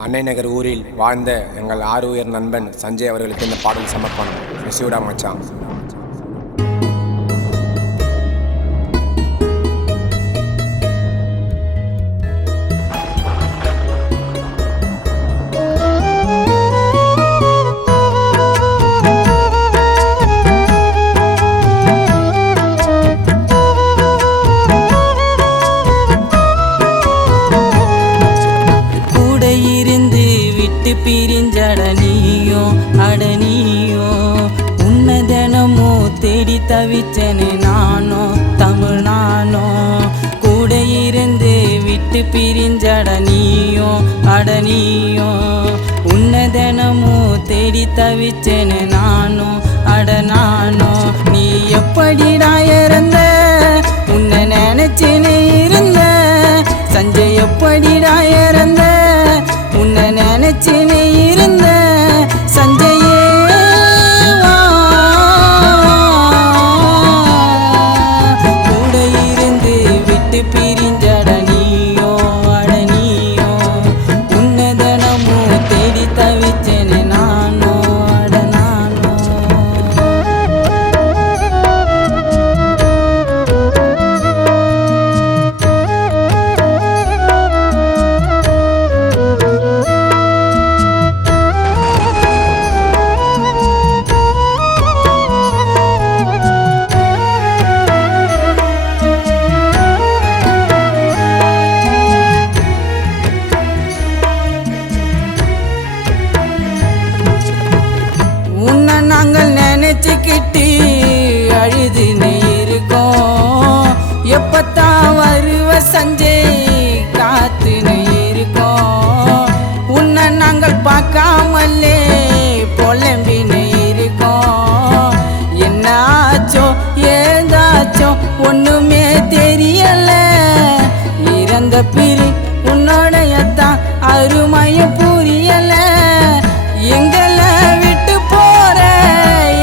அன்னை நகர் ஊரில் வாழ்ந்த எங்கள் ஆறுயிர் நண்பன் சஞ்சய் அவர்களுக்கு இந்த பாடல் சமர்ப்பணம். மிஸ்யூடா மச்சான். பிரிஞ்சடனியோ அடனியோ உன்னை தினமோ தேடி தவிச்சனே நானோ தமிழ் நானோ கூட இருந்து விட்டு பிரிஞ்சடனியோ அடனியோ உன்னை தினமோ தேடி தவிச்சனே நானோ அட நானோ நீ எப்படிடா இறந்த உன்னை நினைச்சினே இருந்த சஞ்சய் எப்படிடா இறந்த உன்னை நினைச்சினே இருந்த சஞ்சயே கூட இருந்து விட்டு பிரிஞ்சட நீயோ அட நீயோ உன்னை தினமோ தேடி தவிச்சேனே நானோ அட நானோ. நாங்கள் நினைச்சுக்கிட்டு அழுதுன்னு இருக்கோம் எப்பத்தான் வருவ சஞ்சய் காத்துன்னு இருக்கோம் உன்னை நாங்கள் பார்க்காமலே புலம்பின்னு இருக்கோம் என்ன ஆச்சோ ஏதாச்சோ ஒண்ணுமே தெரியல இறந்த பிரி உன்னோடையத்தான் அருமையும் புரியல எங்களை விட்டு போற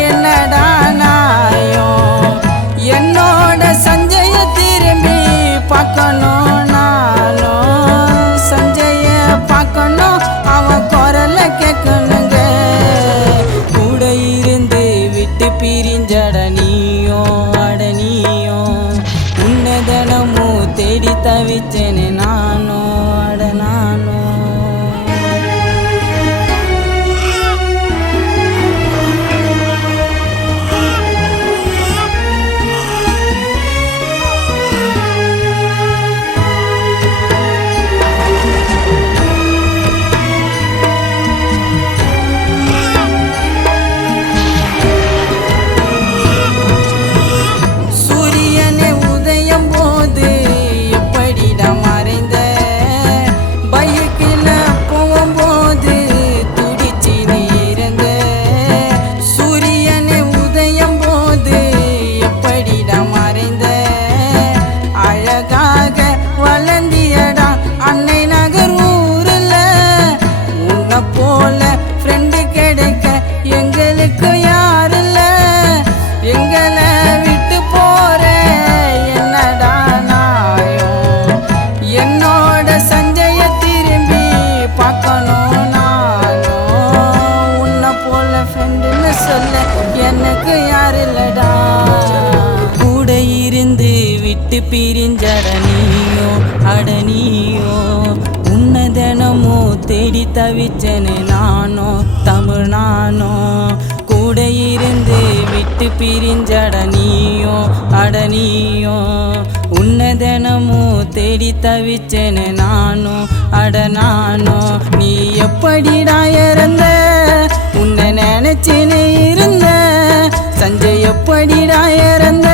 என்னடா நாயோ என்னோட சஞ்சய திரும்பி பார்க்கணும் நானோ சஞ்சய பார்க்கணும் அவன் குரல கேட்கணுங்க கூட இருந்து விட்டு பிரிஞ்சட நீயோ அட நீயோ உன்னை தினமோ தேடி தவிச்சேனே நானோ அட நானோ. போல ஃப்ரெண்டு கிடைக்க எங்களுக்கு யாருல்ல எங்களை விட்டு போற என்னடா நாயோ என்னோட சஞ்சய திரும்பி பார்க்கணும் நானோ உன்னை போல ஃப்ரெண்டுன்னு சொல்ல எனக்கு யாருல்லடா கூட இருந்து விட்டு பிரிஞ்சட நீயோ அட நீயோ உன்னை தினமோ தேடி தவிச்சனே நானோ தமிழ் நானோ கூட இருந்து விட்டு பிரிஞ்சட நீயோ அட நீயோ உன்னை தினமோ தேடி தவிச்சனே நானோ அட நானோ நீ எப்படிடா இறந்த உன்னை நினைச்சினே இருந்த சஞ்சய் எப்படிடா இறந்த